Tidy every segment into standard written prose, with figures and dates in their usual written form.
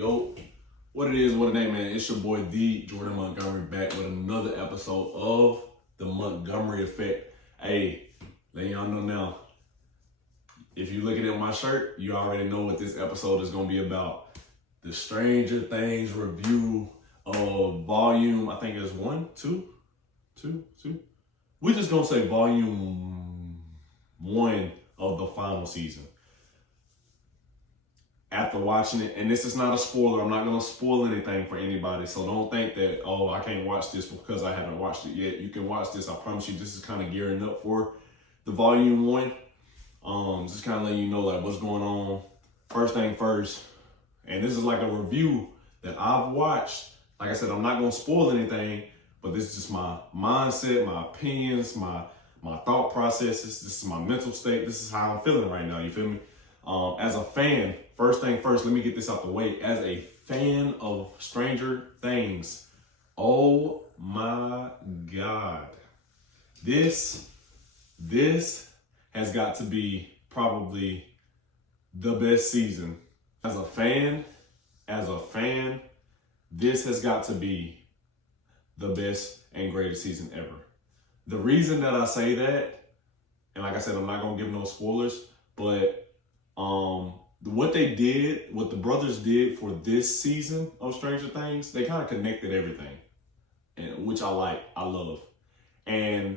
Yo, what it is, what it ain't, man. It's your boy D Jordan Montgomery back with another episode of the Montgomery Effect. Hey, letting y'all know now, if you're looking at my shirt, you already know what this episode is gonna be about. The Stranger Things review of volume, I think it's two. We're just gonna say volume 1 of the final season. After watching it, and this is not a spoiler, I'm not going to spoil anything for anybody, so don't think that, oh, I can't watch this because I haven't watched it yet. You can watch this. I promise you, this is kind of gearing up for the volume 1. Just kind of letting you know like what's going on. First thing first, and this is like a review that I've watched. Like I said, I'm not going to spoil anything, but this is just my mindset, my opinions, my thought processes. This is my mental state. This is how I'm feeling right now. You feel me? As a fan, first thing first, let me get this out the way. As a fan of Stranger Things, oh my God, this has got to be probably the best season. As a fan, this has got to be the best and greatest season ever. The reason that I say that, and like I said, I'm not gonna give no spoilers, but what the brothers did for this season of Stranger Things, they kind of connected everything, and which I love. And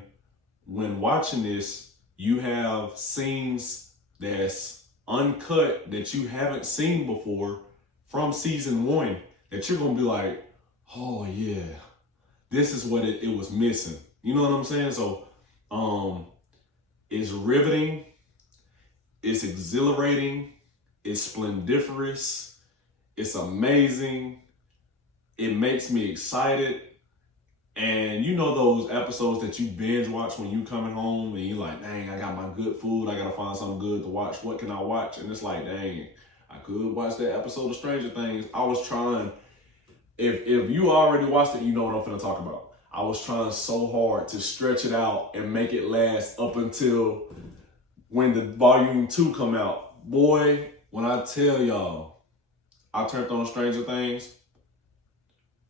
when watching this, you have scenes that's uncut that you haven't seen before from season 1 that you're gonna be like, oh yeah, this is what it was missing. You know what I'm saying? So, it's riveting. It's exhilarating, it's splendiferous, it's amazing, it makes me excited. And you know those episodes that you binge watch when you coming home and you're like, dang, I got my good food, I gotta find something good to watch, what can I watch? And it's like, dang, I could watch that episode of Stranger Things. I was trying, if you already watched it, you know what I'm finna talk about. I was trying so hard to stretch it out and make it last up until when the volume 2 come out. Boy, when I tell y'all, I turned on Stranger Things,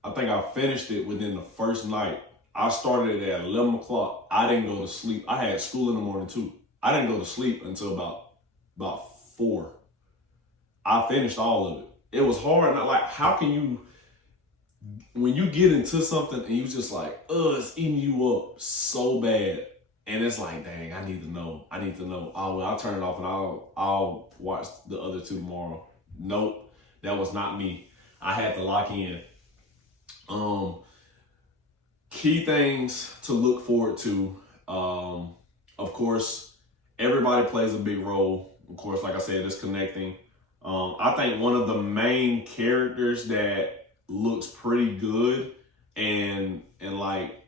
I think I finished it within the first night. I started it at 11 o'clock. I didn't go to sleep. I had school in the morning too. I didn't go to sleep until about 4. I finished all of it. It was hard. Like, how can you, when you get into something and you just like, it's eating you up so bad, and it's like, dang, I need to know. Oh, well, I'll turn it off and I'll watch the other 2 tomorrow. Nope, that was not me. I had to lock in. Key things to look forward to. Of course, everybody plays a big role. Of course, like I said, it's connecting. I think one of the main characters that looks pretty good and like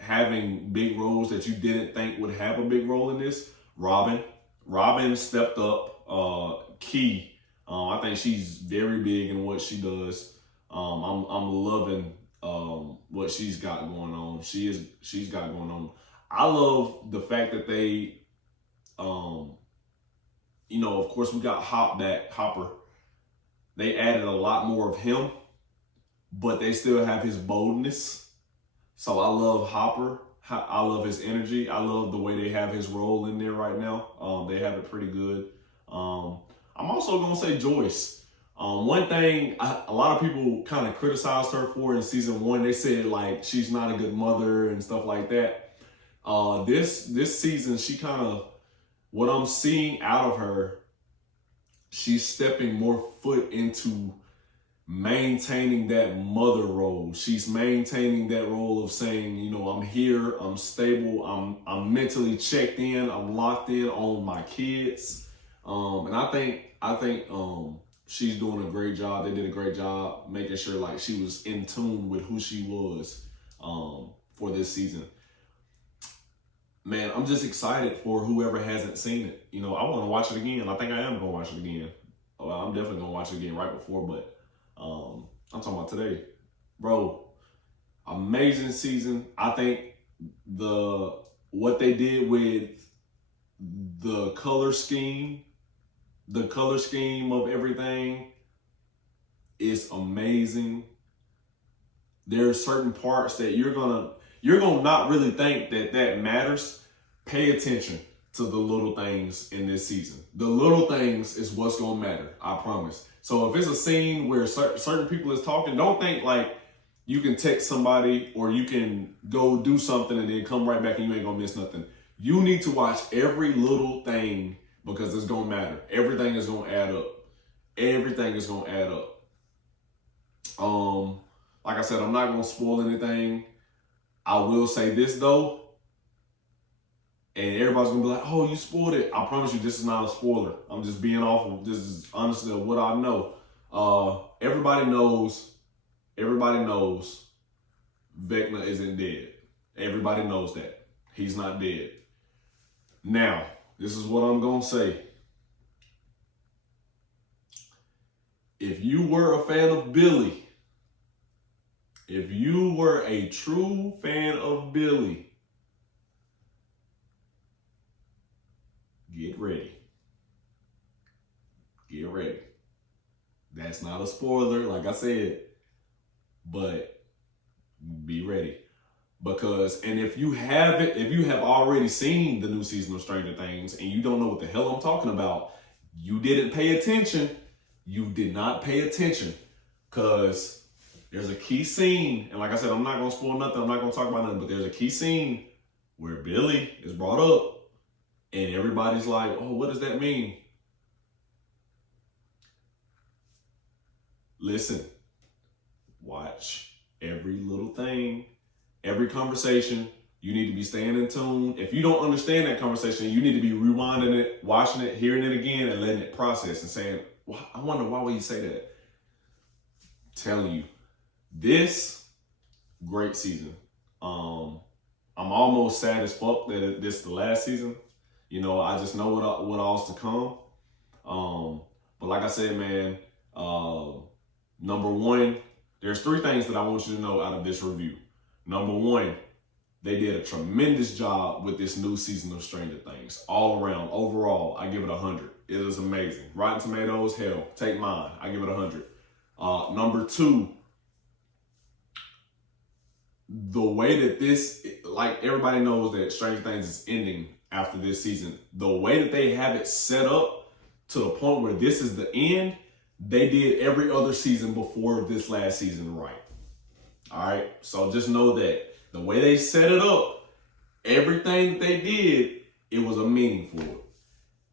having big roles that you didn't think would have a big role in this, Robin. Robin stepped up. Key. I think she's very big in what she does. I'm loving what she's got going on. She's got going on. I love the fact that they, of course we got Hopper. They added a lot more of him, but they still have his boldness. So I love Hopper. I love his energy. I love the way they have his role in there right now. They have it pretty good. I'm also going to say Joyce. One thing a lot of people kind of criticized her for in season 1, they said like she's not a good mother and stuff like that. This season, she kind of, what I'm seeing out of her, she's stepping more foot into maintaining that mother role. She's maintaining that role of saying, I'm here, I'm stable, I'm mentally checked in, I'm locked in on my kids. And I think she's doing a great job. They did a great job making sure like she was in tune with who she was for this season. Man, I'm just excited for whoever hasn't seen it. I want to watch it again. I think I am going to watch it again. Well, I'm definitely going to watch it again right before, but I'm talking about today. Bro, amazing season. I think what they did with the color scheme of everything, It's amazing. There are certain parts that you're gonna not really think that matters. Pay attention to the little things in this season. The little things is what's gonna matter, I promise. So if it's a scene where certain people is talking, don't think like you can text somebody or you can go do something and then come right back and you ain't gonna miss nothing. You need to watch every little thing because it's gonna matter. Everything is gonna add up. Everything is gonna add up. Like I said, I'm not gonna spoil anything. I will say this though, and everybody's gonna be like, "Oh, you spoiled it." I promise you, this is not a spoiler. I'm just being off of this is honestly what I know. Everybody knows Vecna isn't dead. Everybody knows that. He's not dead. Now, this is what I'm gonna say. If you were a fan of Billy, if you were a true fan of Billy, get ready. Get ready. That's not a spoiler, like I said, but be ready. Because, and if you have already seen the new season of Stranger Things and you don't know what the hell I'm talking about, you didn't pay attention. You did not pay attention. Because there's a key scene, and like I said, I'm not going to spoil nothing. I'm not going to talk about nothing, but there's a key scene where Billy is brought up and everybody's like, oh, what does that mean? Listen, watch every little thing, every conversation. You need to be staying in tune. If you don't understand that conversation, you need to be rewinding it, watching it, hearing it again, and letting it process and saying, well, I wonder why would you say that? I'm telling you, this great season. I'm almost sad as fuck that this is the last season. You know, I just know what all's to come. But like I said, man, number one, there's 3 things that I want you to know out of this review. Number one, they did a tremendous job with this new season of Stranger Things. All around, overall, I give it 100. It is amazing. Rotten Tomatoes, hell, take mine. I give it 100. Number 2, the way that this, like everybody knows that Stranger Things is ending after this season. The way that they have it set up to the point where this is the end, they did every other season before this last season right. All right, so just know that the way they set it up, everything that they did, it was a meaningful.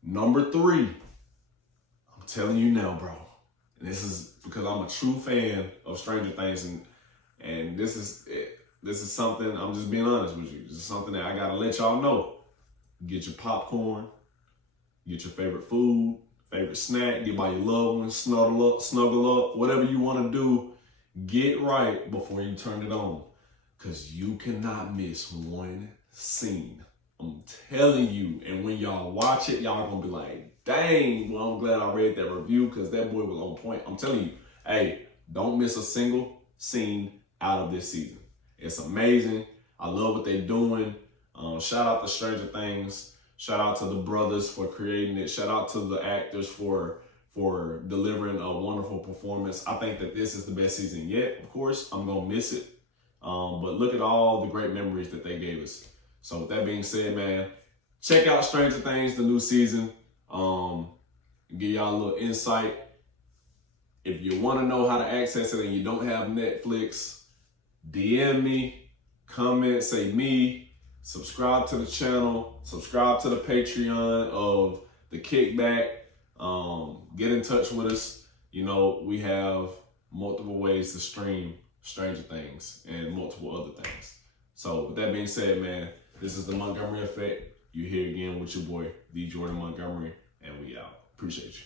Number 3, I'm telling you now, bro, and this is because I'm a true fan of Stranger Things, and this is something, I'm just being honest with you. This is something that I gotta let y'all know. Get your popcorn, get your favorite food, favorite snack, get by your loved ones, snuggle up, whatever you want to do, get right before you turn it on. Because you cannot miss one scene. I'm telling you. And when y'all watch it, y'all gonna be like, dang, well, I'm glad I read that review because that boy was on point. I'm telling you, hey, don't miss a single scene out of this season. It's amazing. I love what they're doing. Shout out to Stranger Things. Shout out to the brothers for creating it. Shout out to the actors for delivering a wonderful performance. I think that this is the best season yet. Of course, I'm going to miss it. But look at all the great memories that they gave us. So with that being said, man, check out Stranger Things, the new season. Give y'all a little insight. If you want to know how to access it and you don't have Netflix, DM me, comment, say me, subscribe to the channel, subscribe to the Patreon of The Kickback. Get in touch with us. You know, we have multiple ways to stream Stranger Things and multiple other things. So with that being said, man, this is the Montgomery Effect. You're here again with your boy, D. Jordan Montgomery, and we out. Appreciate you.